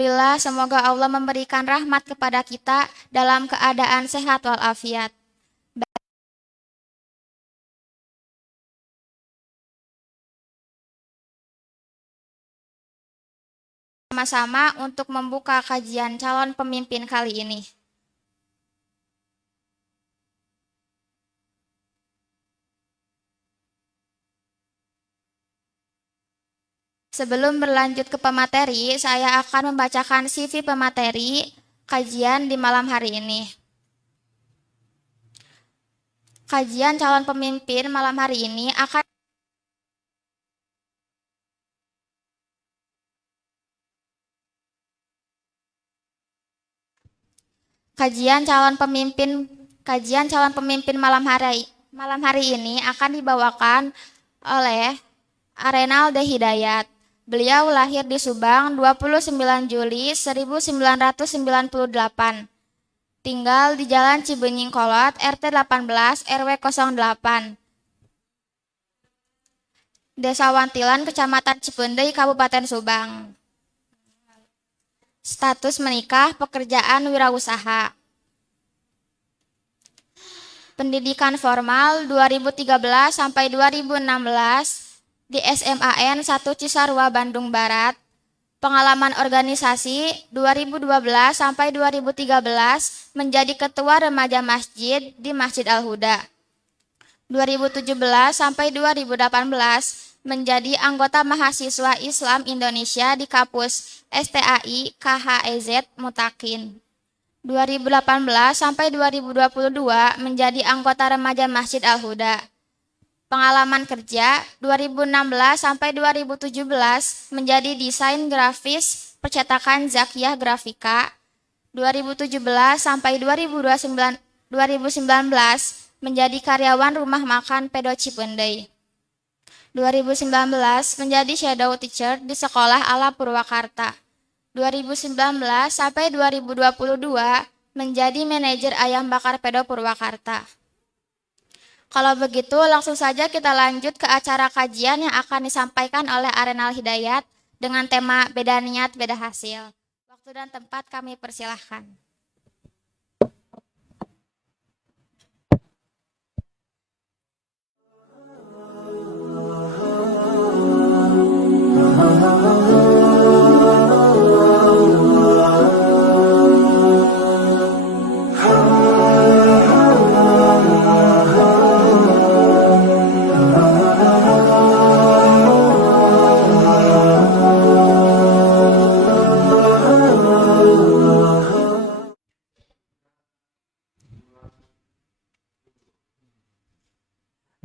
Alhamdulillah, semoga Allah memberikan rahmat kepada kita dalam keadaan sehat walafiat. Sama-sama untuk membuka kajian calon pemimpin kali ini. Sebelum berlanjut ke pemateri, saya akan membacakan CV pemateri kajian di malam hari ini. Kajian calon pemimpin malam hari ini akan kajian calon pemimpin malam hari ini akan dibawakan oleh Arenalde Hidayat. Beliau lahir di Subang 29 Juli 1998. Tinggal di Jalan Cibenying Kolot, RT 18, RW 08. Desa Wantilan, Kecamatan Cipendei, Kabupaten Subang. Status menikah, pekerjaan wirausaha. Pendidikan formal 2013 sampai 2016 di SMAN 1 Cisarua, Bandung Barat. Pengalaman organisasi 2012 sampai 2013 menjadi ketua remaja masjid di Masjid Al-Huda. 2017 sampai 2018 menjadi anggota mahasiswa Islam Indonesia di kampus STAI KHEZ Mutakin. 2018 sampai 2022 menjadi anggota remaja Masjid Al-Huda. Pengalaman kerja 2016 sampai 2017 menjadi desain grafis percetakan Zakiyah Grafika. 2017 sampai 2019 menjadi karyawan rumah makan Pedo Cipendei. 2019 menjadi shadow teacher di Sekolah Alam Purwakarta. 2019 sampai 2022 menjadi manajer ayam bakar Pedo Purwakarta. Kalau begitu langsung saja kita lanjut ke acara kajian yang akan disampaikan oleh Arenal Hidayat dengan tema beda niat beda hasil. Waktu dan tempat kami persilahkan.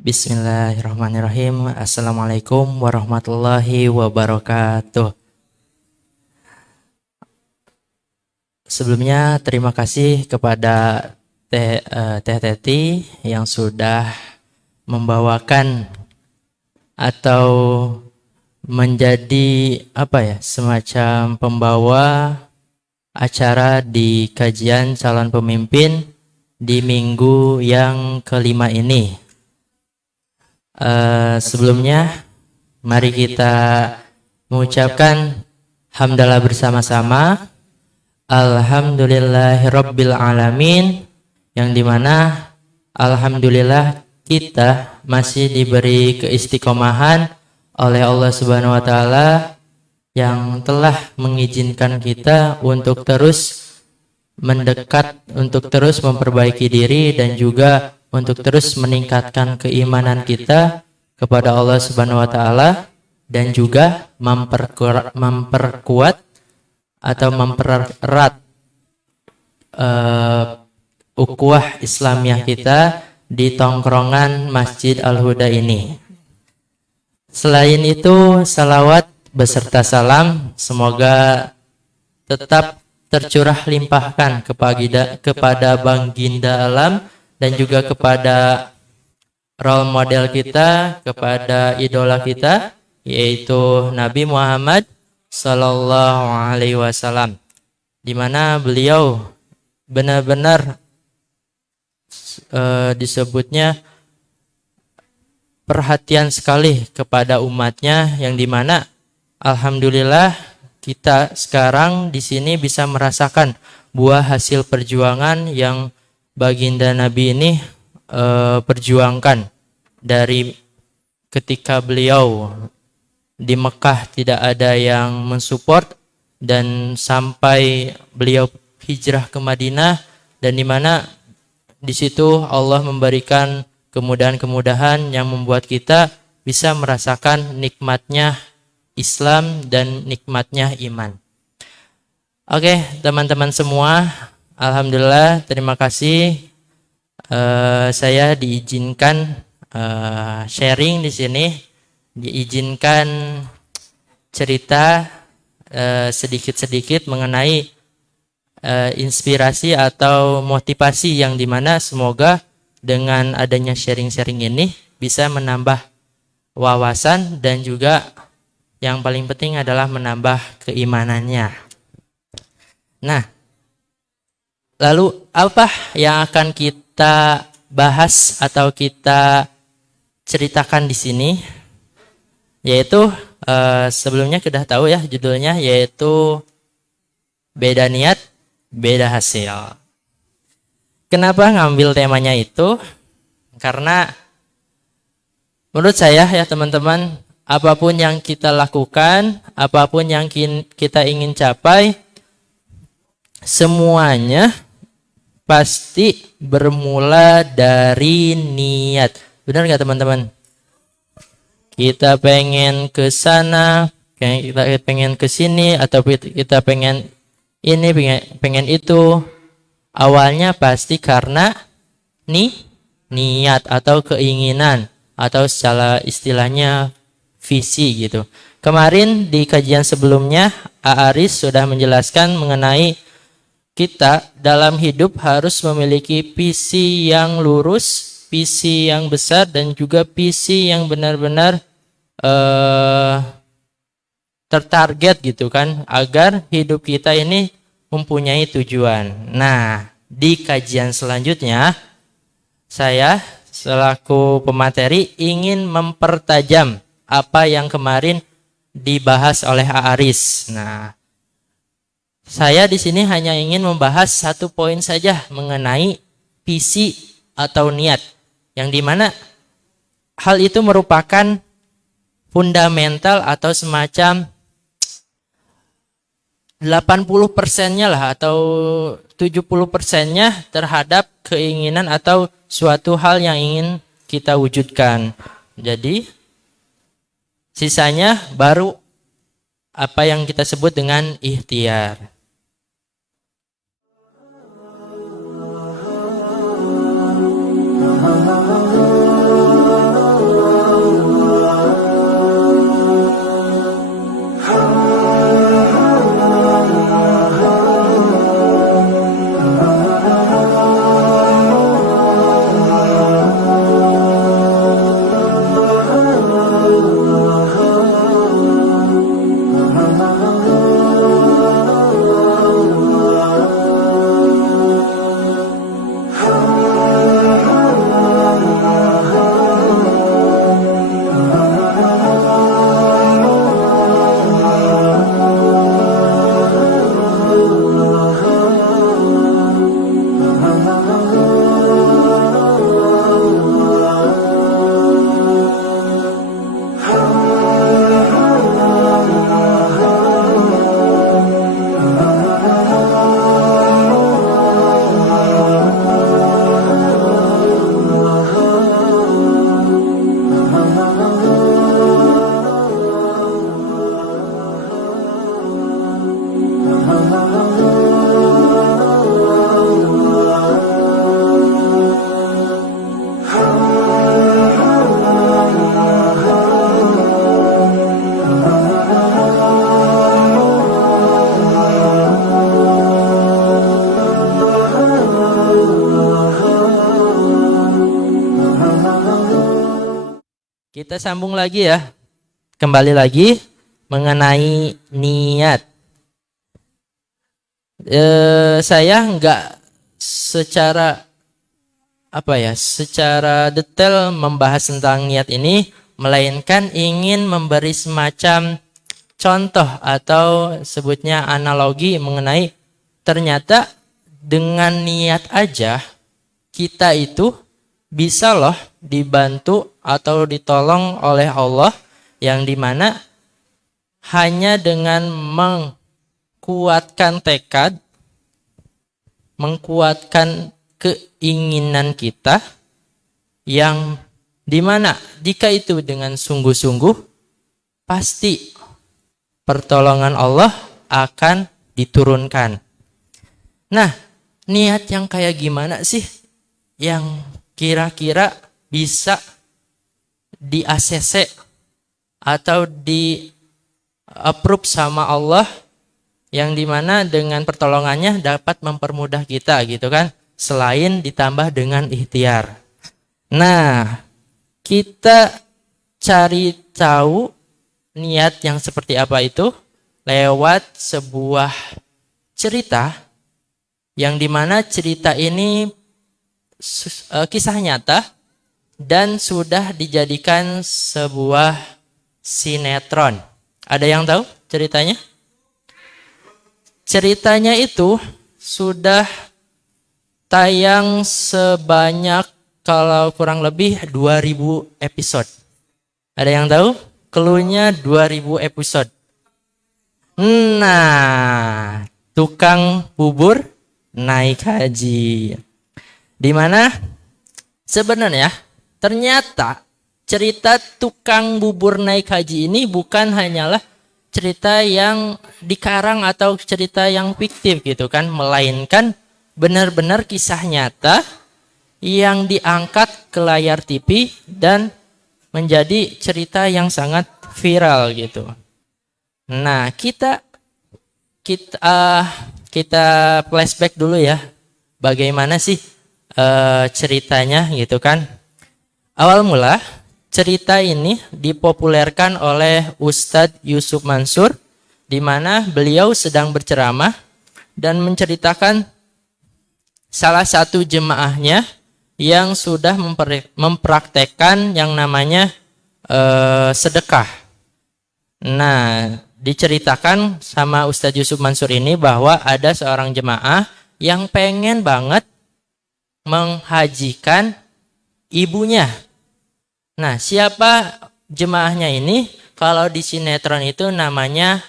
Bismillahirrahmanirrahim. Assalamualaikum warahmatullahi wabarakatuh. Sebelumnya terima kasih kepada Teh Teti yang sudah membawakan atau menjadi semacam pembawa acara di kajian calon pemimpin di minggu yang kelima ini. Sebelumnya mari kita mengucapkan hamdalah bersama-sama Alhamdulillahirabbil alamin, yang dimana alhamdulillah kita masih diberi keistiqomahan oleh Allah Subhanahu wa taala yang telah mengizinkan kita untuk terus mendekat, untuk terus memperbaiki diri dan juga untuk terus meningkatkan keimanan kita kepada Allah Subhanahu wa taala dan juga memperkuat atau mempererat ukhuwah Islamiyah kita di tongkrongan Masjid Al-Huda ini. Selain itu, salawat beserta salam semoga tetap tercurah limpahkan kepada Baginda Alam dan juga kepada role model kita, kepada idola kita, yaitu Nabi Muhammad Sallallahu Alaihi Wasallam, di mana beliau benar-benar disebutnya perhatian sekali kepada umatnya, yang dimana alhamdulillah kita sekarang di sini bisa merasakan buah hasil perjuangan yang baginda Nabi ini perjuangkan dari ketika beliau di Mekah tidak ada yang mensupport dan sampai beliau hijrah ke Madinah, dan di mana di situ Allah memberikan kemudahan-kemudahan yang membuat kita bisa merasakan nikmatnya Islam dan nikmatnya iman. Oke, teman-teman semua, alhamdulillah, terima kasih. Saya diizinkan sharing di sini, diizinkan cerita sedikit-sedikit mengenai inspirasi atau motivasi yang dimana semoga dengan adanya sharing-sharing ini bisa menambah wawasan dan juga yang paling penting adalah menambah keimanannya. Nah, lalu apa yang akan kita bahas atau kita ceritakan di sini? Yaitu sebelumnya kita tahu ya judulnya, yaitu beda niat, beda hasil. Kenapa ngambil temanya itu? Karena menurut saya ya teman-teman, apapun yang kita lakukan, apapun yang kita ingin capai, semuanya pasti bermula dari niat. Benar nggak teman-teman? Kita pengen ke sana, kita pengen ke sini, atau kita pengen ini, pengen itu. Awalnya pasti karena niat atau keinginan, atau secara istilahnya visi gitu. Kemarin di kajian sebelumnya Aaris sudah menjelaskan mengenai kita dalam hidup harus memiliki visi yang lurus, visi yang besar, dan juga visi yang benar-benar tertarget gitu kan, agar hidup kita ini mempunyai tujuan. Nah, di kajian selanjutnya saya selaku pemateri ingin mempertajam apa yang kemarin dibahas oleh Aaris. Nah, saya di sini hanya ingin membahas satu poin saja mengenai visi atau niat, yang dimana hal itu merupakan fundamental atau semacam 80%-nya lah atau 70%-nya terhadap keinginan atau suatu hal yang ingin kita wujudkan. Jadi sisanya baru apa yang kita sebut dengan ikhtiar. Kita sambung lagi ya. Kembali lagi mengenai niat. Saya nggak secara secara detail membahas tentang niat ini, melainkan ingin memberi semacam contoh atau sebutnya analogi mengenai ternyata dengan niat aja kita itu bisa loh dibantu atau ditolong oleh Allah, yang dimana hanya dengan mengkuatkan tekad, mengkuatkan keinginan kita, yang dimana jika itu dengan sungguh-sungguh pasti pertolongan Allah akan diturunkan. Nah, niat yang kayak gimana sih yang kira-kira bisa di-ACC atau di-approve sama Allah, yang dimana dengan pertolongannya dapat mempermudah kita gitu kan, selain ditambah dengan ikhtiar. Nah, kita cari tahu niat yang seperti apa itu lewat sebuah cerita, yang dimana cerita ini kisah nyata dan sudah dijadikan sebuah sinetron. Ada yang tahu ceritanya? Ceritanya itu sudah tayang sebanyak kalau kurang lebih 2000 episode. Ada yang tahu? Cluenya 2000 episode. Nah, tukang bubur naik haji. Di mana sebenarnya ternyata cerita tukang bubur naik haji ini bukan hanyalah cerita yang dikarang atau cerita yang fiktif gitu kan, melainkan benar-benar kisah nyata yang diangkat ke layar TV dan menjadi cerita yang sangat viral gitu. Nah, kita flashback dulu ya, bagaimana sih ceritanya gitu kan. Awal mula cerita ini dipopulerkan oleh Ustadz Yusuf Mansur, di mana beliau sedang berceramah dan menceritakan salah satu jemaahnya yang sudah mempraktekkan yang namanya sedekah. Nah, diceritakan sama Ustadz Yusuf Mansur ini bahwa ada seorang jemaah yang pengen banget menghajikan ibunya. Nah, siapa jemaahnya ini? Kalau di sinetron itu namanya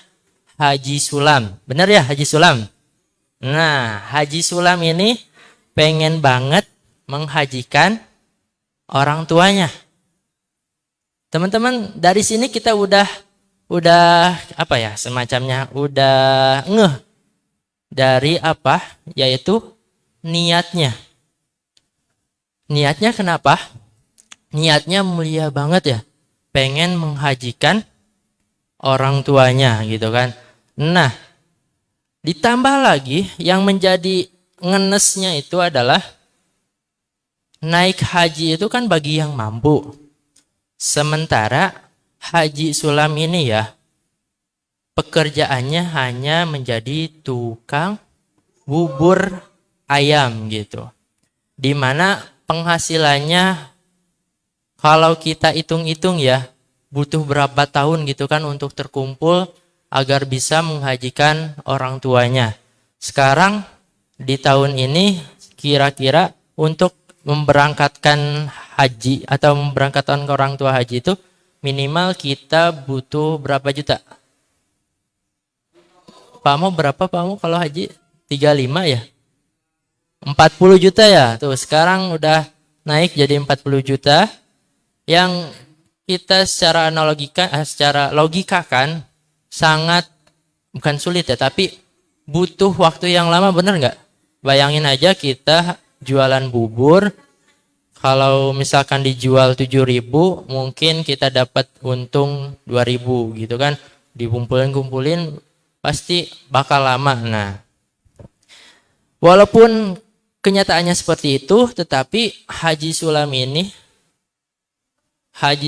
Haji Sulam. Benar ya, Haji Sulam? Nah, Haji Sulam ini pengen banget menghajikan orang tuanya. Teman-teman, dari sini kita udah apa ya, semacamnya udah ngeh dari apa? Yaitu niatnya. Niatnya kenapa? Niatnya mulia banget ya, pengen menghajikan orang tuanya gitu kan. Nah, ditambah lagi yang menjadi ngenesnya itu adalah naik haji itu kan bagi yang mampu. Sementara Haji Sulam ini ya, pekerjaannya hanya menjadi tukang bubur ayam gitu. Dimana penghasilannya kalau kita hitung-hitung ya, butuh berapa tahun gitu kan untuk terkumpul agar bisa menghajikan orang tuanya. Sekarang di tahun ini kira-kira untuk memberangkatkan haji atau memberangkatkan ke orang tua haji itu minimal kita butuh berapa juta? Pak Mo berapa Pak Mo kalau haji? 35 ya? 40 juta ya? Tuh sekarang udah naik jadi 40 juta. Yang kita secara logikakan sangat bukan sulit ya, tapi butuh waktu yang lama, bener nggak? Bayangin aja kita jualan bubur, kalau misalkan dijual 7.000, mungkin kita dapat untung 2.000 gitu kan, dikumpulin pasti bakal lama. Nah, walaupun kenyataannya seperti itu, tetapi Haji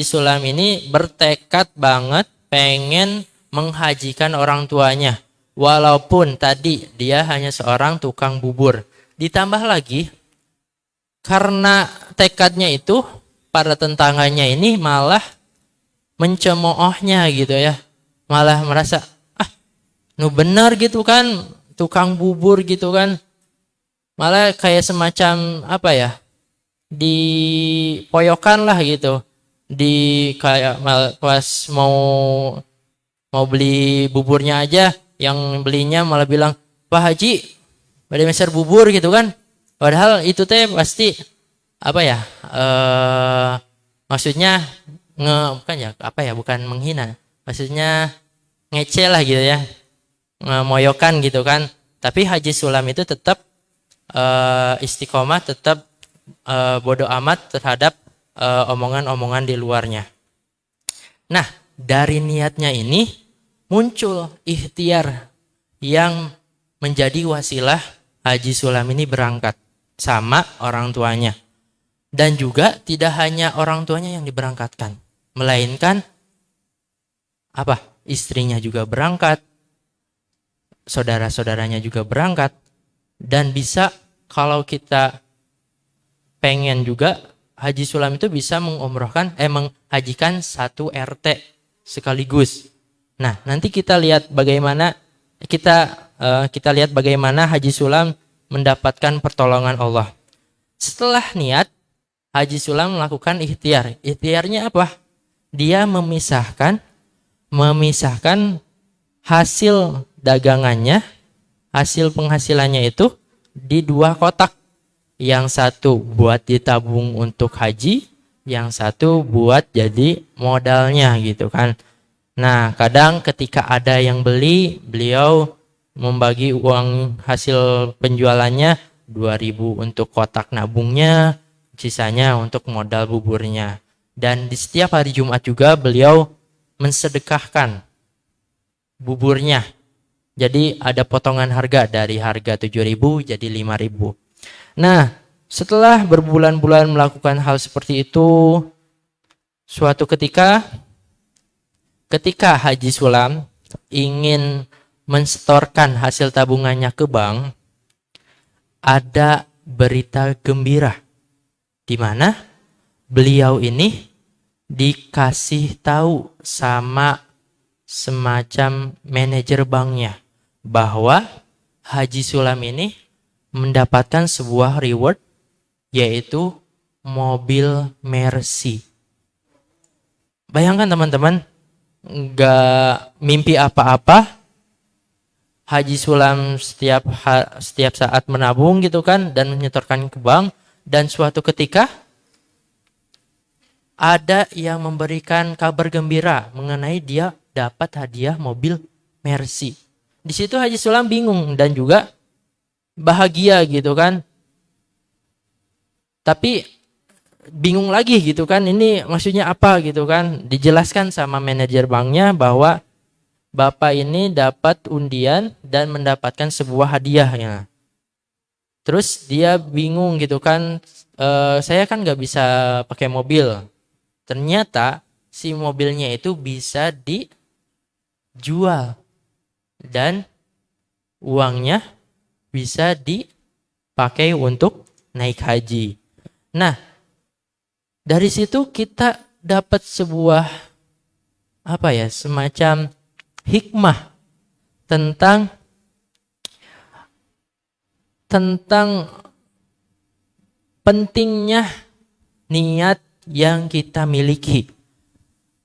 Sulam ini bertekad banget pengen menghajikan orang tuanya. Walaupun tadi dia hanya seorang tukang bubur. Ditambah lagi, karena tekadnya itu, para tetangganya ini malah mencemoohnya gitu ya. malah merasa nu benar gitu kan, tukang bubur gitu kan, malah kayak semacam apa ya, dipoyokan lah gitu, di kayak pas mau beli buburnya aja, yang belinya malah bilang, Pak Haji pada meser bubur gitu kan, padahal itu teh pasti apa ya, maksudnya bukan ya apa ya, bukan menghina, maksudnya ngece lah gitu ya, ngemoyokan gitu kan. Tapi Haji Sulam itu tetap istiqomah, tetap bodoh amat terhadap omongan-omongan di luarnya. Nah, dari niatnya ini muncul ikhtiar yang menjadi wasilah Haji Sulam ini berangkat sama orang tuanya. Dan juga tidak hanya orang tuanya yang diberangkatkan, melainkan apa? Istrinya juga berangkat, saudara-saudaranya juga berangkat, dan bisa kalau kita pengen juga Haji Sulam itu bisa menghajikan satu RT sekaligus. Nah, nanti kita lihat bagaimana kita lihat bagaimana Haji Sulam mendapatkan pertolongan Allah. Setelah niat, Haji Sulam melakukan ikhtiar. Ikhtiarnya apa? Dia memisahkan hasil dagangannya, hasil penghasilannya itu di 2 kotak. Yang satu buat ditabung untuk haji, yang satu buat jadi modalnya gitu kan. Nah, kadang ketika ada yang beli, beliau membagi uang hasil penjualannya 2.000 untuk kotak nabungnya, sisanya untuk modal buburnya. Dan di setiap hari Jumat juga beliau mensedekahkan buburnya. Jadi ada potongan harga dari harga 7.000 jadi 5.000. Nah, setelah berbulan-bulan melakukan hal seperti itu, suatu ketika Haji Sulam ingin mensetorkan hasil tabungannya ke bank, ada berita gembira di mana beliau ini dikasih tahu sama semacam manajer banknya bahwa Haji Sulam ini mendapatkan sebuah reward, yaitu mobil Mercy. Bayangkan teman-teman, nggak mimpi apa-apa, Haji Sulam setiap saat menabung gitu kan, dan menyetorkan ke bank, dan suatu ketika ada yang memberikan kabar gembira mengenai dia dapat hadiah mobil Mercy. Di situ Haji Sulam bingung dan juga bahagia gitu kan. Tapi bingung lagi gitu kan, ini maksudnya apa gitu kan. Dijelaskan sama manajer banknya bahwa Bapak ini dapat undian dan mendapatkan sebuah hadiah ya. Terus dia bingung gitu kan, saya kan nggak bisa pakai mobil. Ternyata si mobilnya itu bisa dijual dan uangnya bisa dipakai untuk naik haji. Nah, dari situ kita dapat sebuah semacam hikmah tentang pentingnya niat yang kita miliki.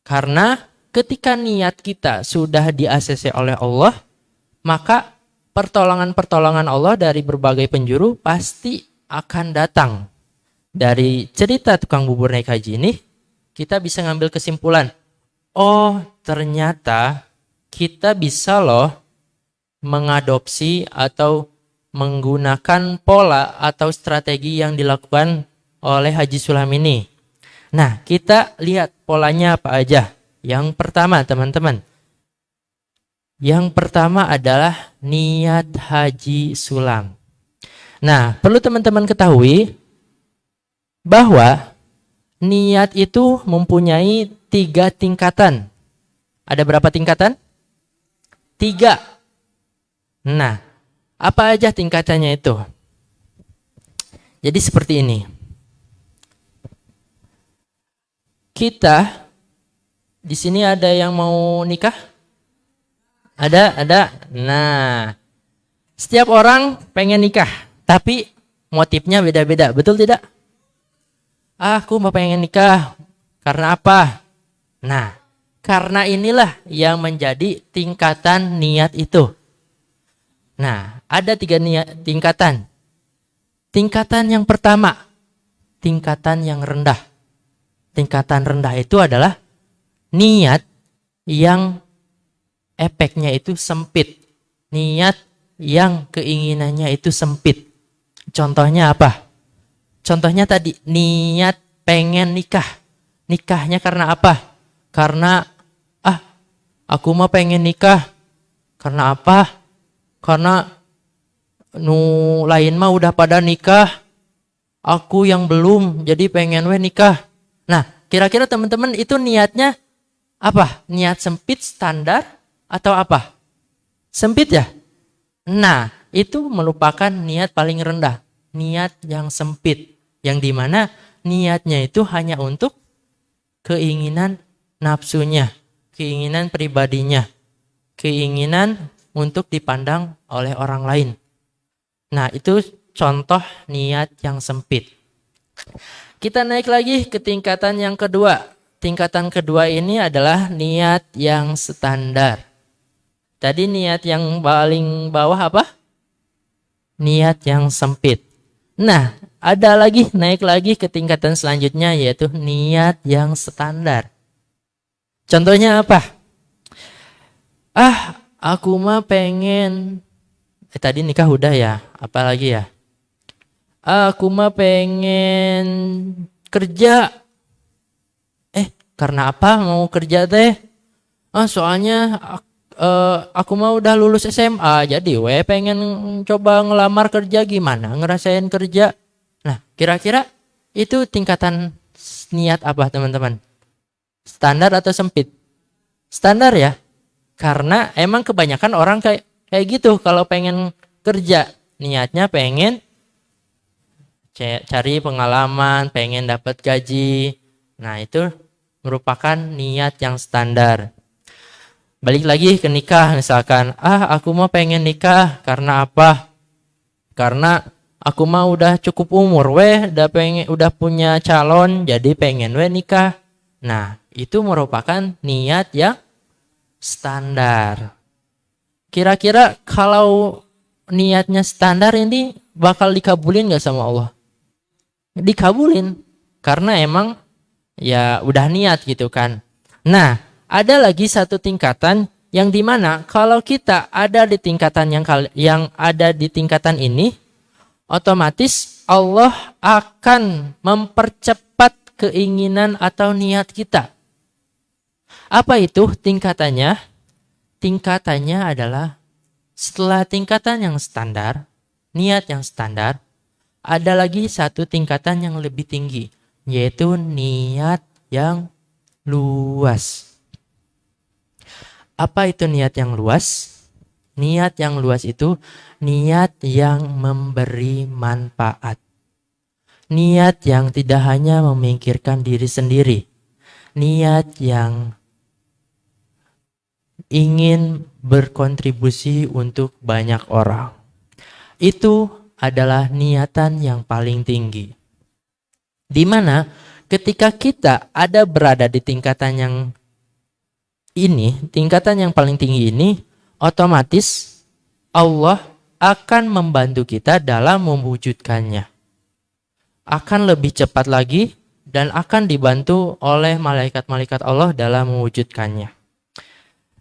Karena ketika niat kita sudah di-ACC oleh Allah, maka pertolongan-pertolongan Allah dari berbagai penjuru pasti akan datang. Dari cerita tukang bubur naik haji ini, kita bisa ngambil kesimpulan, oh ternyata kita bisa loh mengadopsi atau menggunakan pola atau strategi yang dilakukan oleh Haji Sulam ini. Nah, kita lihat polanya apa aja. Yang pertama, teman-teman. Yang pertama adalah niat Haji Sulam. Nah, perlu teman-teman ketahui bahwa niat itu mempunyai 3 tingkatan. Ada berapa tingkatan? 3. Nah, apa aja tingkatannya itu? Jadi seperti ini. Kita di sini ada yang mau nikah? Ada. Nah, setiap orang pengen nikah, tapi motifnya beda-beda, betul tidak? Aku mau pengen nikah, karena apa? Nah, karena inilah yang menjadi tingkatan niat itu. Nah, ada 3 tingkatan. Tingkatan yang pertama, tingkatan yang rendah. Tingkatan rendah itu adalah niat yang efeknya itu sempit. Niat yang keinginannya itu sempit. Contohnya apa? Contohnya tadi, niat pengen nikah. Nikahnya karena apa? Karena, aku mah pengen nikah. Karena apa? Karena lain mah udah pada nikah. Aku yang belum, jadi pengen nikah. Nah, kira-kira teman-teman itu niatnya apa? Niat sempit, standar, atau apa? Sempit ya? Nah, itu merupakan niat paling rendah. Niat yang sempit. Yang dimana niatnya itu hanya untuk keinginan nafsunya. Keinginan pribadinya. Keinginan untuk dipandang oleh orang lain. Nah, itu contoh niat yang sempit. Kita naik lagi ke tingkatan yang kedua. Tingkatan kedua ini adalah niat yang standar. Tadi niat yang paling bawah apa? Niat yang sempit. Nah, ada lagi, naik lagi ke tingkatan selanjutnya, yaitu niat yang standar. Contohnya apa? Aku mah pengen... tadi nikah udah ya, apalagi ya? Aku mah pengen kerja. Karena apa mau kerja teh? Soalnya aku mah udah lulus SMA, jadi pengen coba ngelamar kerja, gimana ngerasain kerja. Nah, kira-kira itu tingkatan niat apa teman-teman? Standar atau sempit? Standar ya. Karena emang kebanyakan orang kayak gitu kalau pengen kerja, niatnya pengen cari pengalaman, pengen dapat gaji. Nah, itu merupakan niat yang standar. Balik lagi ke nikah, misalkan, aku mau pengen nikah karena apa? Karena aku mau udah cukup umur, udah punya calon, jadi pengen nikah. Nah, itu merupakan niat yang standar. Kira-kira kalau niatnya standar ini bakal dikabulin gak sama Allah? Dikabulin, karena emang ya udah niat gitu kan. Nah, ada lagi satu tingkatan yang dimana kalau kita ada di tingkatan yang ada di tingkatan ini, otomatis Allah akan mempercepat keinginan atau niat kita. Apa itu tingkatannya? Tingkatannya adalah setelah tingkatan yang standar, niat yang standar, ada lagi satu tingkatan yang lebih tinggi, yaitu niat yang luas. Apa itu niat yang luas? Niat yang luas itu niat yang memberi manfaat. Niat yang tidak hanya memikirkan diri sendiri. Niat yang ingin berkontribusi untuk banyak orang. Itu adalah niatan yang paling tinggi. Di mana ketika kita berada di tingkatan yang ini, tingkatan yang paling tinggi ini, otomatis Allah akan membantu kita dalam mewujudkannya. Akan lebih cepat lagi dan akan dibantu oleh malaikat-malaikat Allah dalam mewujudkannya.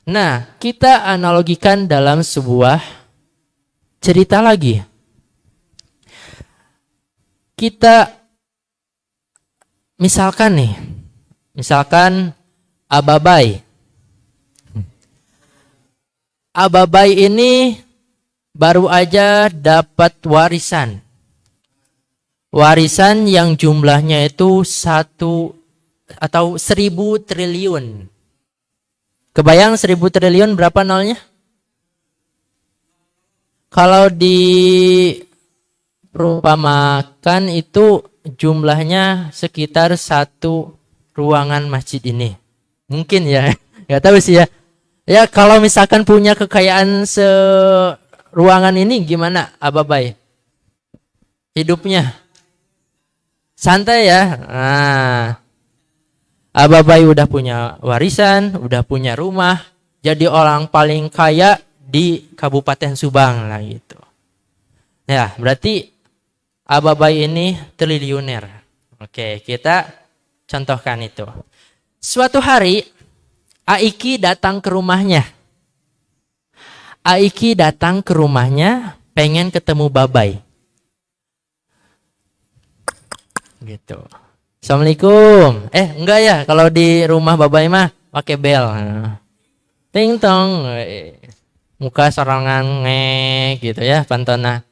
Nah, kita analogikan dalam sebuah cerita lagi. Kita misalkan Ababai. Ababai ini baru aja dapat warisan. Warisan yang jumlahnya itu 1 atau 1000 triliun. Kebayang 1000 triliun berapa nolnya? Kalau diperumpamakan itu jumlahnya sekitar 1 ruangan masjid ini. Mungkin ya, nggak tahu sih ya. Ya kalau misalkan punya kekayaan ruangan ini gimana Ababai? Hidupnya santai ya. Nah, Ababai udah punya warisan, udah punya rumah, jadi orang paling kaya di Kabupaten Subang lah gitu. Ya, berarti Ababai ini triliuner. Oke, kita contohkan itu. Suatu hari Aiki datang ke rumahnya. Aiki datang ke rumahnya pengen ketemu Babai. Gitu. Assalamualaikum. Enggak ya, kalau di rumah Babai mah pakai bel. Ting tong. Muka sorangan ngek gitu ya, pantona.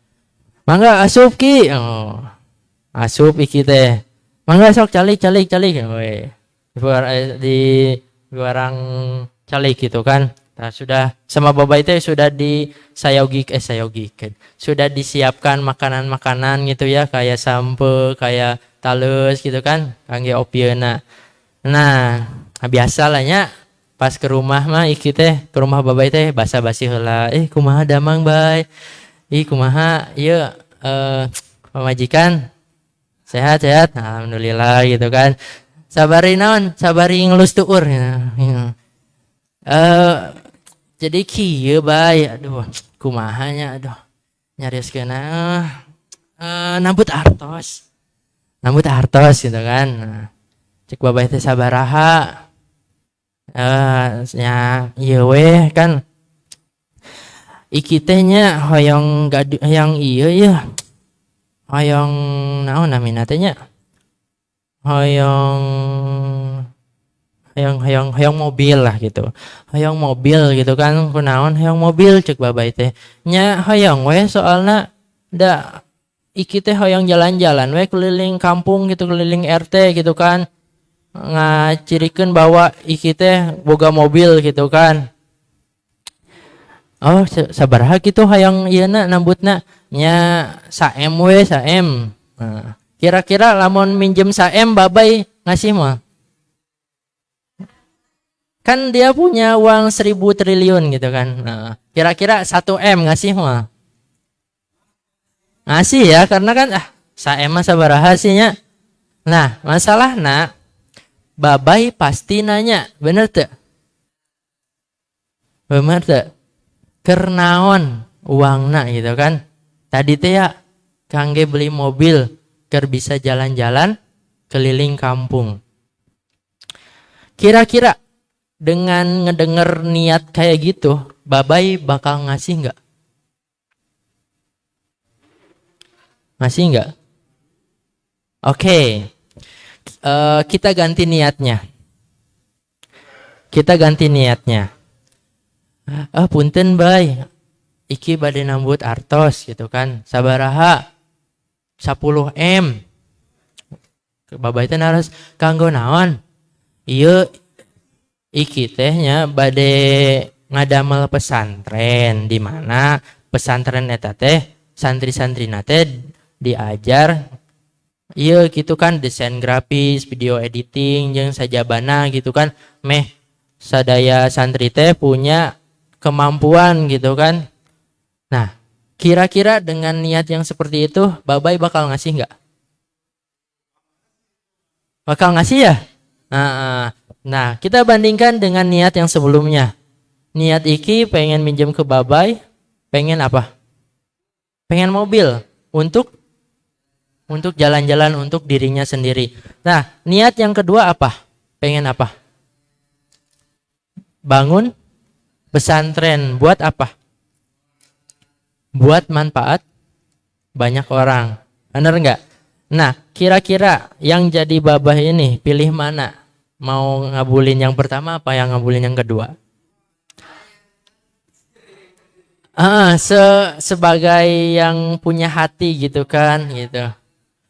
Mangga asup ki. Oh. Asup iki teh. Mangga sok calik. Di barang calik gitu kan. Nah, sudah sama Babai teh sudah sayogi kan. Sudah disiapkan makanan-makanan gitu ya, kayak sampe, kayak talus gitu kan, kangge opieuna. Nah, biasa lah nya pas ke rumah mah iki teh, ke rumah Babai teh basa-basi heula. Kumaha damang Bay? Kumaha ieu pamajikan? Sehat. Alhamdulillah gitu kan. Sabari naon? Sabari ngelus tuur. Jadi kieu Bay. Aduh, kumahanya aduh. Nyariskeun nambut artos gitu kan. Nah, cek Babai teh sabaraha. Nya ieu we kan iki teh nya hoyong yang ieu ya. Hoyong naon namina teh nya? Hoyong mobil lah gitu. Hoyong mobil gitu kan. Kunaon hoyong mobil cek Babai teh. Nya hoyong we soalna da iki teh hoyong jalan-jalan we keliling kampung gitu, keliling RT gitu kan. Ngacirikeun bahwa iki teh boga mobil gitu kan. Oh, sabaraha gitu hayang ieuna nambutna nya saem we saem. Nah, kira-kira lamun minjem saem Babai ngasih mah? Kan dia punya uang 1.000 triliun gitu kan. Nah, kira-kira 1 M ngasih mah? Ngasih ya, karena kan saem mah sabaraha sih nya. Nah, masalahna Babai pasti nanya, bener teu? Bener teu? Keur naon uangna gitu kan. Tadi teh ya kangge beli mobil, keur bisa jalan-jalan keliling kampung. Kira-kira dengan ngedenger niat kayak gitu, Babai bakal ngasih enggak? Ngasih enggak? Oke. Kita ganti niatnya. Punten Bay, iki bade nambut artos gitu kan. Sabaraha 10 M. Babai teh naras kanggo naon? Ieu iki teh nya bade ngadamel pesantren, di mana pesantren eta teh santri-santrina teh diajar ieu gitu kan, desain grafis, video editing jeung sajabana gitu kan. Meh sadaya santri teh punya kemampuan gitu kan. Nah, kira-kira dengan niat yang seperti itu Babai bakal ngasih enggak? Bakal ngasih ya? Nah, kita bandingkan dengan niat yang sebelumnya. Niat iki pengen minjem ke Babai, pengen apa? Pengen mobil untuk jalan-jalan untuk dirinya sendiri. Nah, niat yang kedua apa? Pengen apa? Bangun pesantren. Buat apa? Buat manfaat banyak orang. Benar enggak? Nah, kira-kira yang jadi babah ini pilih mana? Mau ngabulin yang pertama apa yang ngabulin yang kedua? Sebagai yang punya hati gitu kan gitu.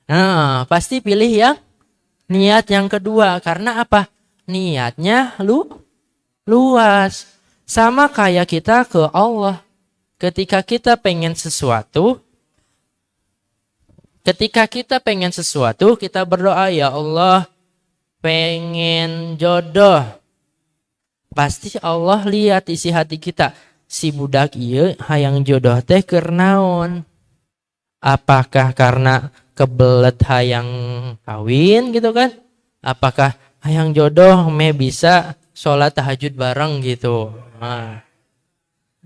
Nah, pasti pilih yang niat yang kedua. Karena apa? Niatnya luas. Sama kayak kita ke Allah. Ketika kita pengen sesuatu, kita berdoa, ya Allah, pengen jodoh. pasti Allah lihat isi hati kita. Si budak ieu hayang jodoh teh keur naon? Apakah karena kebelet hayang kawin gitu kan? Apakah hayang jodoh bisa sholat tahajud bareng gitu? Nah,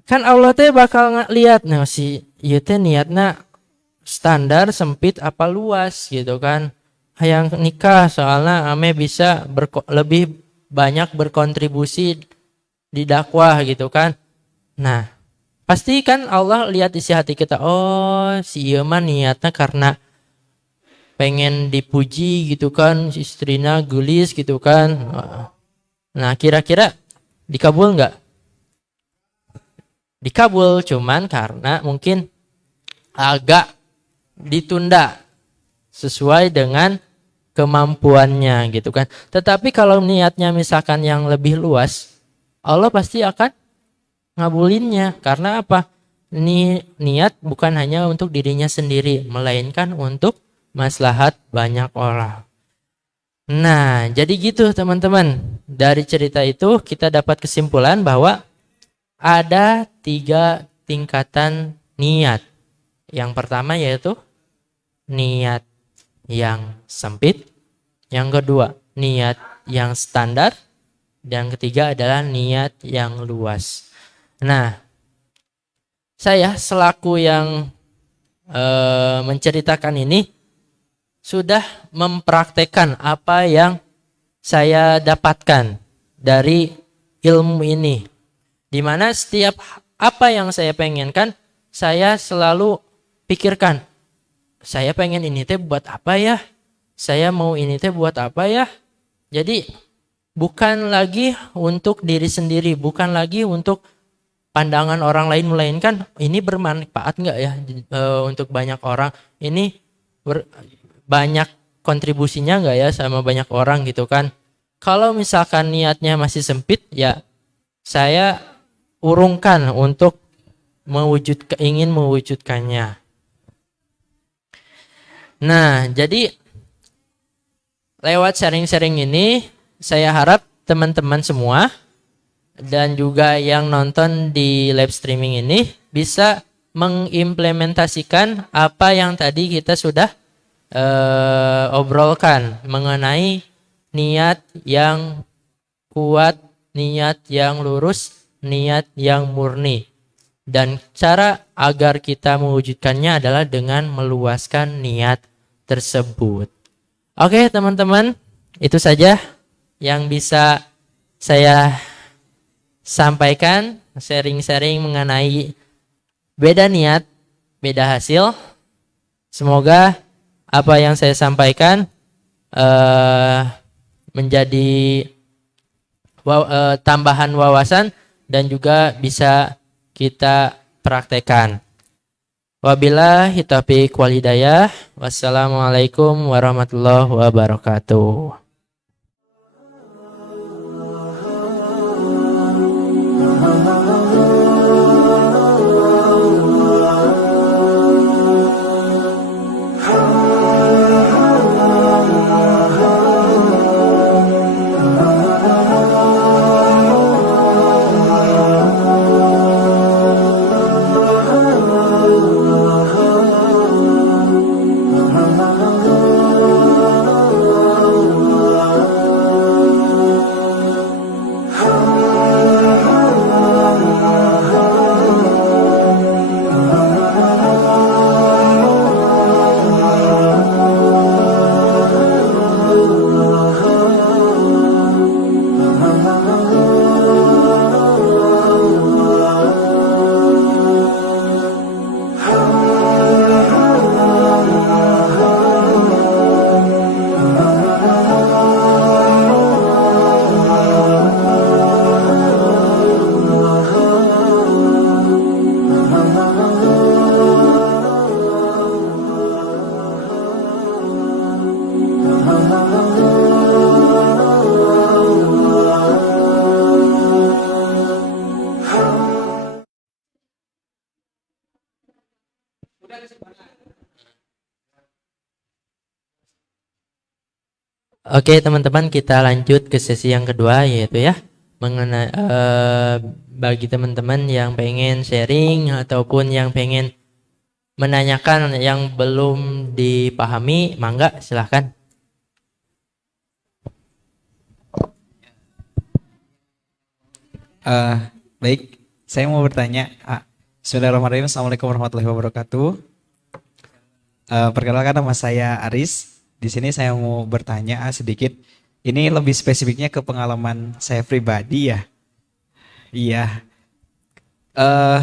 kan Allah teh bakal lihat nah si ieu teh niatna standar sempit apa luas gitu kan. Hayang nikah soalnya ame bisa lebih banyak berkontribusi di dakwah gitu kan. Nah, pasti kan Allah lihat isi hati kita. Oh, si ieu mah niatnya karena pengen dipuji gitu kan, si istrina gelis gitu kan. Nah, kira-kira dikabul nggak? Dikabul, cuman karena mungkin agak ditunda sesuai dengan kemampuannya gitu kan. Tetapi kalau niatnya misalkan yang lebih luas, Allah pasti akan ngabulinnya. Karena apa? Niat bukan hanya untuk dirinya sendiri, melainkan untuk maslahat banyak orang. Nah, jadi gitu teman-teman. Dari cerita itu kita dapat kesimpulan bahwa ada 3 tingkatan niat. Yang pertama yaitu niat yang sempit. Yang kedua, niat yang standar. Dan ketiga adalah niat yang luas. Nah, saya selaku yang menceritakan ini sudah mempraktekkan apa yang saya dapatkan dari ilmu ini. Di mana setiap apa yang saya pengenkan, saya selalu pikirkan, saya pengen ini teh buat apa ya? Saya mau ini teh buat apa ya? Jadi bukan lagi untuk diri sendiri, bukan lagi untuk pandangan orang lain, melainkan ini bermanfaat nggak ya untuk banyak orang? Ini banyak kontribusinya nggak ya sama banyak orang gitu kan? Kalau misalkan niatnya masih sempit, ya saya urungkan untuk ingin mewujudkannya. Nah, jadi lewat sharing-sharing ini, saya harap teman-teman semua dan juga yang nonton di live streaming ini bisa mengimplementasikan apa yang tadi kita sudah obrolkan mengenai niat yang kuat, niat yang lurus, niat yang murni. Dan cara agar kita mewujudkannya adalah dengan meluaskan niat tersebut. Oke teman-teman, itu saja yang bisa saya sampaikan, sharing-sharing mengenai beda niat, beda hasil. Semoga apa yang saya sampaikan menjadi tambahan wawasan dan juga bisa kita praktekkan. Wabillahi taufiq wal hidayah. Wassalamualaikum warahmatullahi wabarakatuh. Oke teman-teman, kita lanjut ke sesi yang kedua, yaitu ya mengenai bagi teman-teman yang pengen sharing ataupun yang pengen menanyakan yang belum dipahami, mangga silahkan. Baik, saya mau bertanya. Bismillahirrahmanirrahim. Assalamualaikum warahmatullahi wabarakatuh. Perkenalkan, nama saya Aris. Di sini saya mau bertanya sedikit. Ini lebih spesifiknya ke pengalaman saya pribadi ya. Iya. Eh,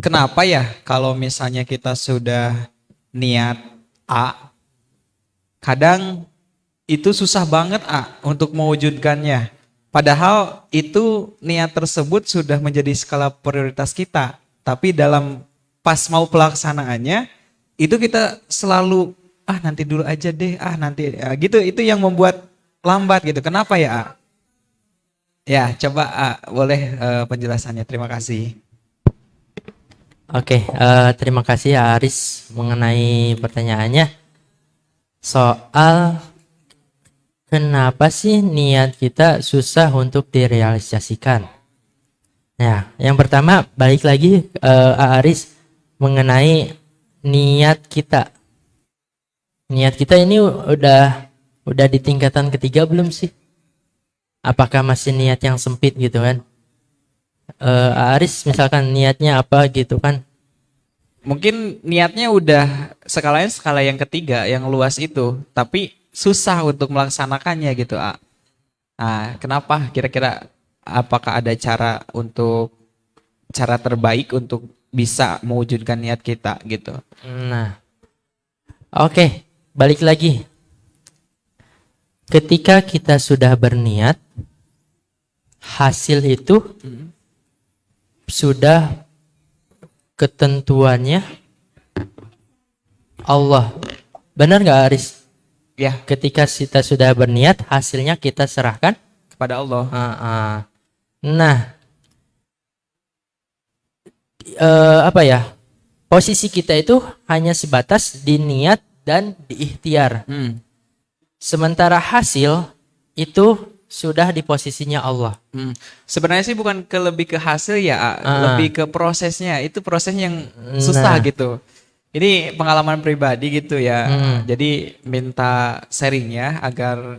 Kenapa ya kalau misalnya kita sudah niat A, kadang itu susah banget untuk mewujudkannya. Padahal itu niat tersebut sudah menjadi skala prioritas kita. Tapi dalam pas mau pelaksanaannya, itu kita selalu nanti dulu aja deh, nanti gitu. Itu yang membuat lambat gitu. Kenapa ya A? Ya coba boleh penjelasannya. Terima kasih. Oke, terima kasih ya Aris mengenai pertanyaannya. Soal kenapa sih niat kita susah untuk direalisasikan? Ya, yang pertama balik lagi Aris mengenai niat kita. Niat kita ini udah di tingkatan ketiga belum sih? Apakah masih niat yang sempit gitu kan? Aris misalkan niatnya apa gitu kan? Mungkin niatnya udah skalanya skala yang ketiga, yang luas itu, tapi susah untuk melaksanakannya gitu. Kenapa? Kira-kira apakah ada cara terbaik untuk bisa mewujudkan niat kita gitu? Nah, oke, balik lagi. Ketika kita sudah berniat, hasil itu sudah ketentuannya Allah. Benar nggak Aris? Ya, Ketika kita sudah berniat, hasilnya kita serahkan kepada Allah. Nah, apa ya? Posisi kita itu hanya sebatas di niat dan di ikhtiar. Sementara hasil itu sudah di posisinya Allah. Sebenarnya sih bukan lebih ke hasil ya, lebih ke prosesnya. Itu proses yang susah gitu. Ini pengalaman pribadi gitu ya. Jadi minta sharingnya agar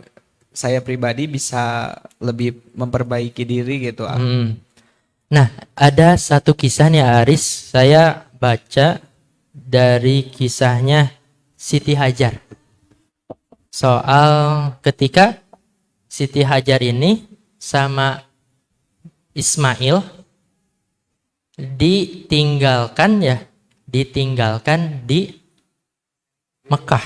saya pribadi bisa lebih memperbaiki diri gitu. Nah, ada satu kisah nih Aris, saya baca dari kisahnya Siti Hajar. Soal ketika Siti Hajar ini sama Ismail ditinggalkan di Mekah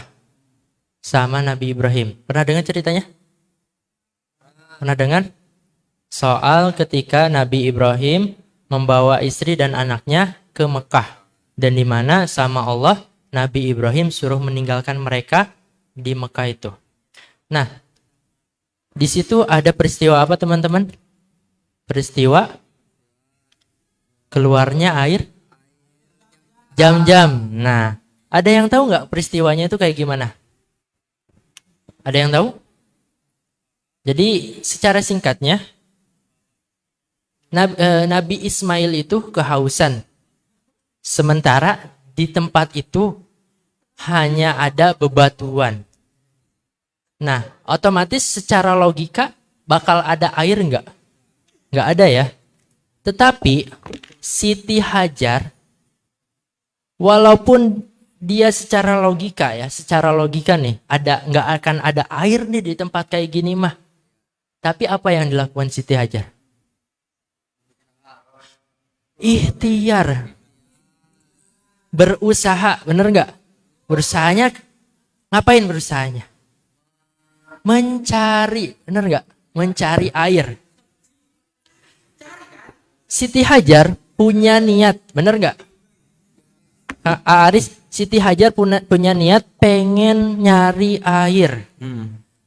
sama Nabi Ibrahim. Pernah dengar ceritanya? Pernah dengar? Soal ketika Nabi Ibrahim membawa istri dan anaknya ke Mekah, dan di mana sama Allah Nabi Ibrahim suruh meninggalkan mereka di Mekah itu. Nah, di situ ada peristiwa apa teman-teman? Peristiwa keluarnya air jam-jam. Nah, ada yang tahu nggak peristiwanya itu kayak gimana? Ada yang tahu? Jadi secara singkatnya, Nabi Ismail itu kehausan. Sementara di tempat itu hanya ada bebatuan. Nah, otomatis secara logika bakal ada air enggak? Enggak ada ya. Tetapi Siti Hajar, walaupun dia secara logika nih, enggak akan ada air nih di tempat kayak gini mah. Tapi apa yang dilakukan Siti Hajar? Ikhtiar. Berusaha, bener enggak? Berusahanya, ngapain berusahanya? Mencari, benar nggak? Mencari air. Siti Hajar punya niat, benar nggak? Aris, Siti Hajar punya niat pengen nyari air.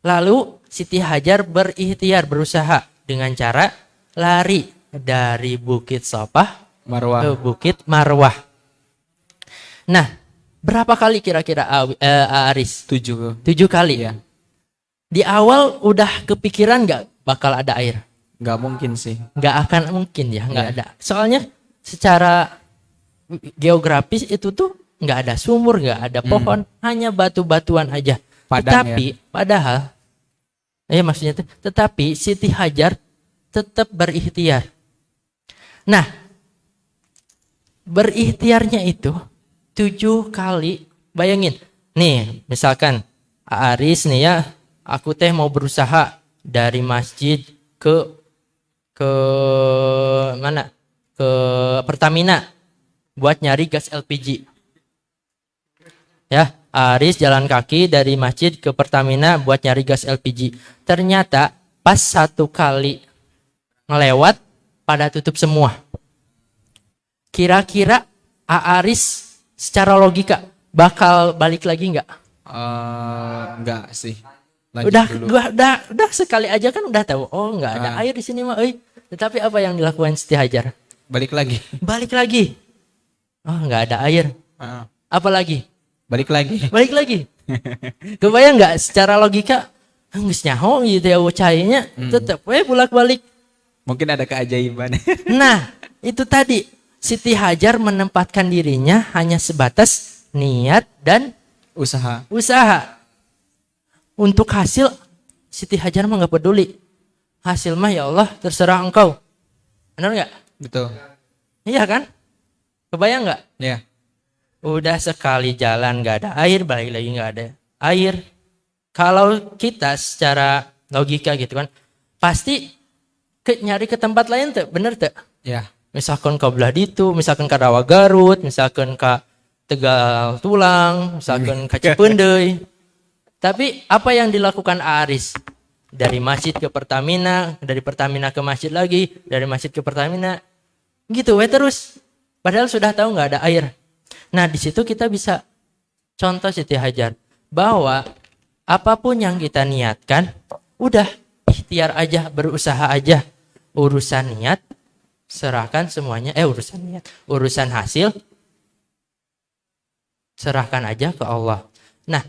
Lalu Siti Hajar berikhtiar, berusaha dengan cara lari dari Bukit Sofah ke Bukit Marwah. Nah, berapa kali kira-kira Aris? 7 kali ya. Di awal udah kepikiran nggak bakal ada air? Nggak mungkin sih. Nggak akan mungkin ya, nggak Iya. ada. Soalnya secara geografis itu tuh nggak ada sumur, nggak ada pohon, hanya batu-batuan aja. Padang ya. Tetapi padahal, maksudnya tetapi Siti Hajar tetap berikhtiar. Nah, berikhtiarnya itu 7 kali. Bayangin, nih misalkan Aris nih ya, aku teh mau berusaha dari masjid ke mana? Ke Pertamina buat nyari gas LPG. Ya, Aris jalan kaki dari masjid ke Pertamina buat nyari gas LPG. Ternyata pas 1 kali ngelewat pada tutup semua. Kira-kira Aris secara logika bakal balik lagi nggak? Enggak sih. Lanjut dulu. Udah sekali aja kan udah tahu. Oh, nggak ada air di sini mah. Tetapi apa yang dilakukan Siti Hajar? Balik lagi. Balik lagi. Oh, nggak ada air. Apa lagi? Balik lagi. Balik lagi. Kebayang nggak secara logika? Nggak nyaho gitu ya cahayanya. Tetap bolak-balik. Mungkin ada keajaiban. Nah, itu tadi Siti Hajar menempatkan dirinya hanya sebatas niat dan Usaha. Untuk hasil Siti Hajar mah nggak peduli. Hasil mah ya Allah terserah engkau. Benar nggak? Betul. Iya kan? Kebayang nggak? Ya. Udah sekali jalan nggak ada air, balik lagi nggak ada air. Kalau kita secara logika gitu kan, pasti nyari ke tempat lain tuh, bener tuh? Ya. Misalkan ke belah ditu, misalkan ke Rawa Garut, misalkan ke Tegal Tulang, misalkan ke Cipeundeuy. Tapi apa yang dilakukan Aris? Dari masjid ke Pertamina, dari Pertamina ke masjid lagi, dari masjid ke Pertamina. Gitu terus. Padahal sudah tahu nggak ada air. Nah, di situ kita bisa contoh Siti Hajar bahwa apapun yang kita niatkan, udah ikhtiar aja, berusaha aja. Urusan niat serahkan semuanya, urusan hasil serahkan aja ke Allah. Nah,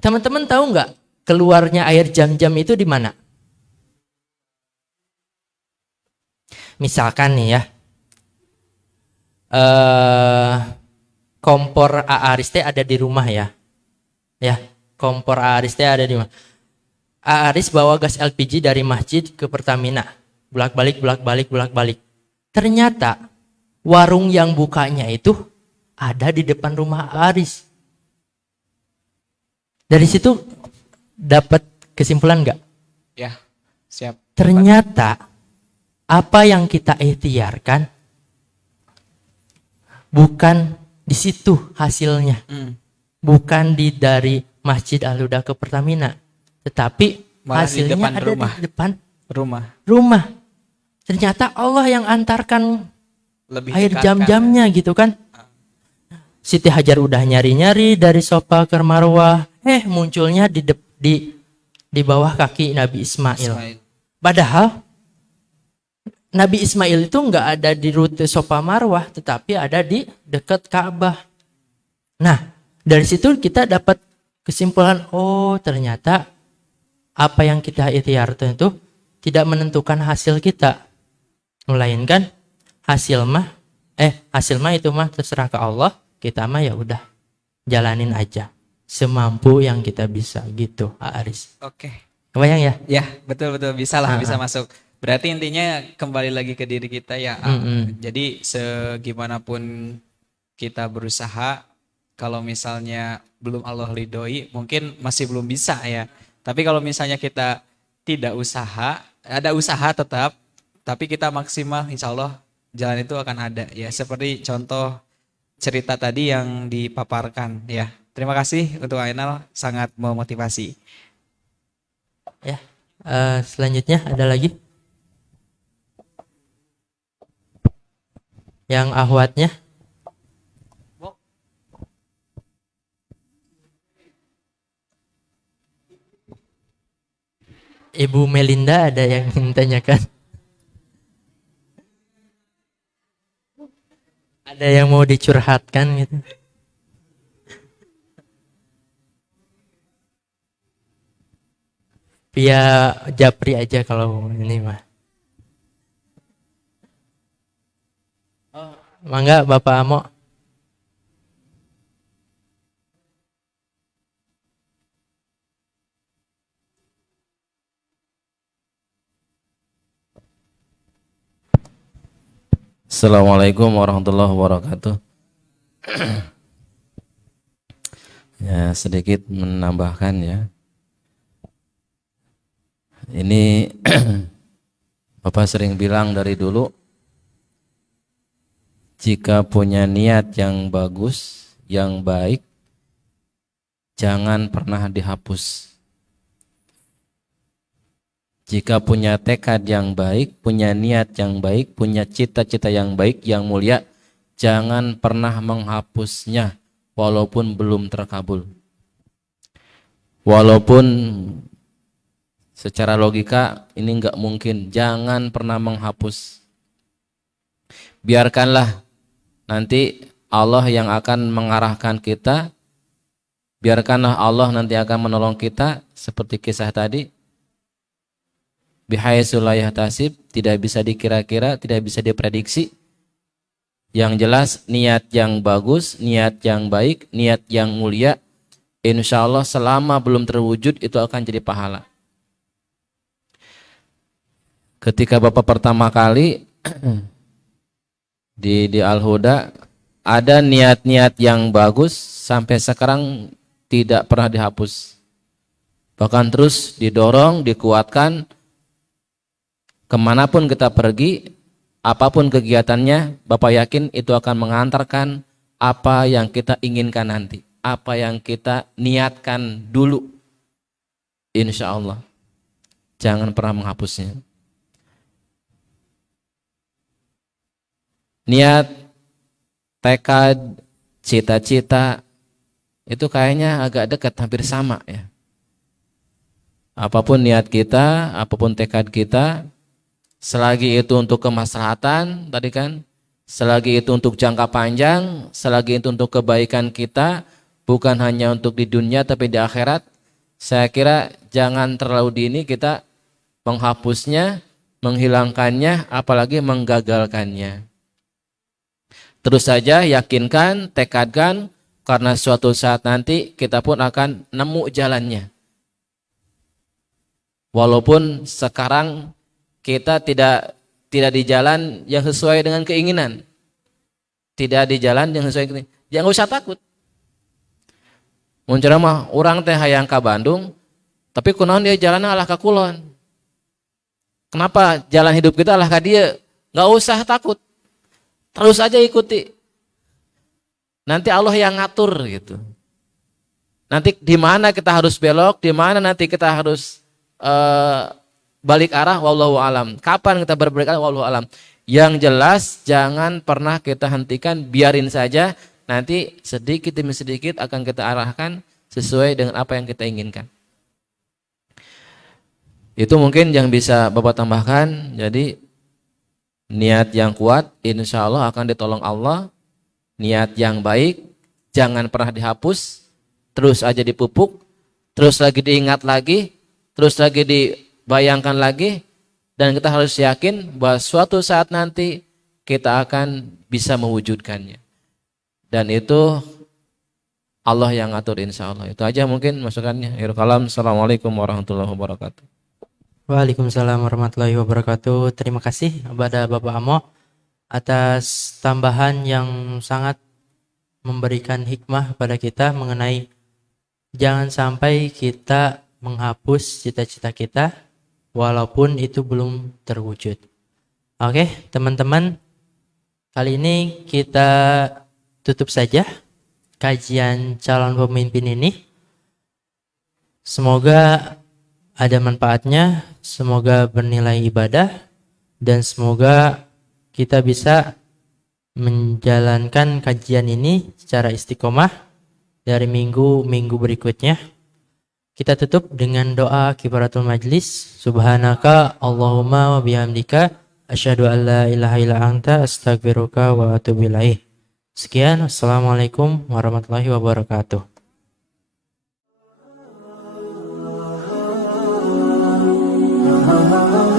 teman-teman tahu nggak keluarnya air Zam-Zam itu di mana? Misalkan nih ya, kompor Aaris teh ada di rumah ya, kompor Aaris teh ada di rumah. Aaris bawa gas LPG dari masjid ke Pertamina, bolak-balik. Ternyata warung yang bukanya itu ada di depan rumah Aaris. Dari situ dapat kesimpulan nggak? Ya. Siap. Ternyata apa yang kita ikhtiarkan bukan di situ hasilnya. Bukan dari Masjid Al-Huda ke Pertamina, tetapi malah hasilnya di depan ada rumah. di depan Rumah. Ternyata Allah yang antarkan Lebih air dekat, Zam-Zamnya gitu kan. Siti Hajar udah nyari-nyari dari Sofa ke Marwah, munculnya di bawah kaki Nabi Ismail. Padahal Nabi Ismail itu nggak ada di rute Sofa Marwah, tetapi ada di dekat Ka'bah. Nah, dari situ kita dapat kesimpulan, oh ternyata apa yang kita ikhtiarkan itu tidak menentukan hasil kita, melainkan hasil mah itu mah terserah ke Allah, kita mah ya udah jalanin aja semampu yang kita bisa gitu, Aris. Oke. Kebayang ya? Ya, betul bisa lah, bisa masuk. Berarti intinya kembali lagi ke diri kita ya. Jadi segimanapun kita berusaha, kalau misalnya belum Allah ridhoi, mungkin masih belum bisa ya. Tapi kalau misalnya kita tidak usaha, ada usaha tetap, tapi kita maksimal, insya Allah jalan itu akan ada ya. Seperti contoh cerita tadi yang dipaparkan ya. Terima kasih untuk Ainal, sangat memotivasi. Ya, selanjutnya ada lagi yang ahwatnya. Ibu Melinda ada yang ingin tanyakan? Ada yang mau dicurhatkan gitu? via Japri aja kalau ini mah. Mangga Bapak Amo. Assalamualaikum warahmatullahi wabarakatuh. Ya, sedikit menambahkan ya. Ini Bapak sering bilang dari dulu, jika punya niat yang bagus, yang baik, jangan pernah dihapus. Jika punya tekad yang baik, punya niat yang baik, punya cita-cita yang baik, yang mulia, jangan pernah menghapusnya walaupun belum terkabul. Walaupun secara logika ini enggak mungkin, jangan pernah menghapus. Biarkanlah nanti Allah yang akan mengarahkan kita, biarkanlah Allah nanti akan menolong kita, seperti kisah tadi. Bihaitsu la yahtasib, tidak bisa dikira-kira, tidak bisa diprediksi. Yang jelas niat yang bagus, niat yang baik, niat yang mulia, insya Allah selama belum terwujud itu akan jadi pahala. Ketika Bapak pertama kali di Al-Huda ada niat-niat yang bagus sampai sekarang tidak pernah dihapus. Bahkan terus didorong, dikuatkan. Kemanapun kita pergi, apapun kegiatannya, Bapak yakin itu akan mengantarkan apa yang kita inginkan nanti, apa yang kita niatkan dulu. Insya Allah, jangan pernah menghapusnya. Niat, tekad, cita-cita, itu kayaknya agak dekat, hampir sama ya. Apapun niat kita, apapun tekad kita, selagi itu untuk kemaslahatan, tadi kan, selagi itu untuk jangka panjang, selagi itu untuk kebaikan kita, bukan hanya untuk di dunia tapi di akhirat, saya kira jangan terlalu dini kita menghapusnya, menghilangkannya, apalagi menggagalkannya. Terus saja yakinkan, tekadkan, karena suatu saat nanti kita pun akan nemu jalannya. Walaupun sekarang kita tidak di jalan yang sesuai dengan keinginan. Tidak di jalan yang sesuai dengan keinginan. Jangan usah takut. Mun mah orang teh hayang ka Bandung, tapi kunaon dia jalanna alah ka Kulon. Kenapa jalan hidup kita alah ka dia? Enggak usah takut. Terus aja ikuti. Nanti Allah yang ngatur gitu. Nanti di mana kita harus belok, di mana nanti kita harus balik arah, wallahu alam. Kapan kita berbalik arah, wallahu alam. Yang jelas jangan pernah kita hentikan, biarin saja. Nanti sedikit demi sedikit akan kita arahkan sesuai dengan apa yang kita inginkan. Itu mungkin yang bisa Bapak tambahkan. Jadi niat yang kuat insya Allah akan ditolong Allah. Niat yang baik jangan pernah dihapus, terus aja dipupuk, terus lagi diingat lagi, terus lagi dibayangkan lagi, dan kita harus yakin bahwa suatu saat nanti kita akan bisa mewujudkannya. Dan itu Allah yang ngatur insya Allah. Itu aja mungkin masukannya. Akhirul kalam. Assalamualaikum warahmatullahi wabarakatuh. Waalaikumsalam warahmatullahi wabarakatuh. Terima kasih kepada Bapak Amo atas tambahan yang sangat memberikan hikmah pada kita mengenai jangan sampai kita menghapus cita-cita kita walaupun itu belum terwujud. Oke, teman-teman, kali ini kita tutup saja kajian calon pemimpin ini. Semoga ada manfaatnya, semoga bernilai ibadah, dan semoga kita bisa menjalankan kajian ini secara istiqomah dari minggu-minggu berikutnya. Kita tutup dengan doa kifaratul majlis. Subhanaka Allahumma wa bihamdika asyhadu an la ilaha illa anta astaghfiruka wa atubu ilaih. Sekian, assalamualaikum warahmatullahi wabarakatuh. ah, ah, ah.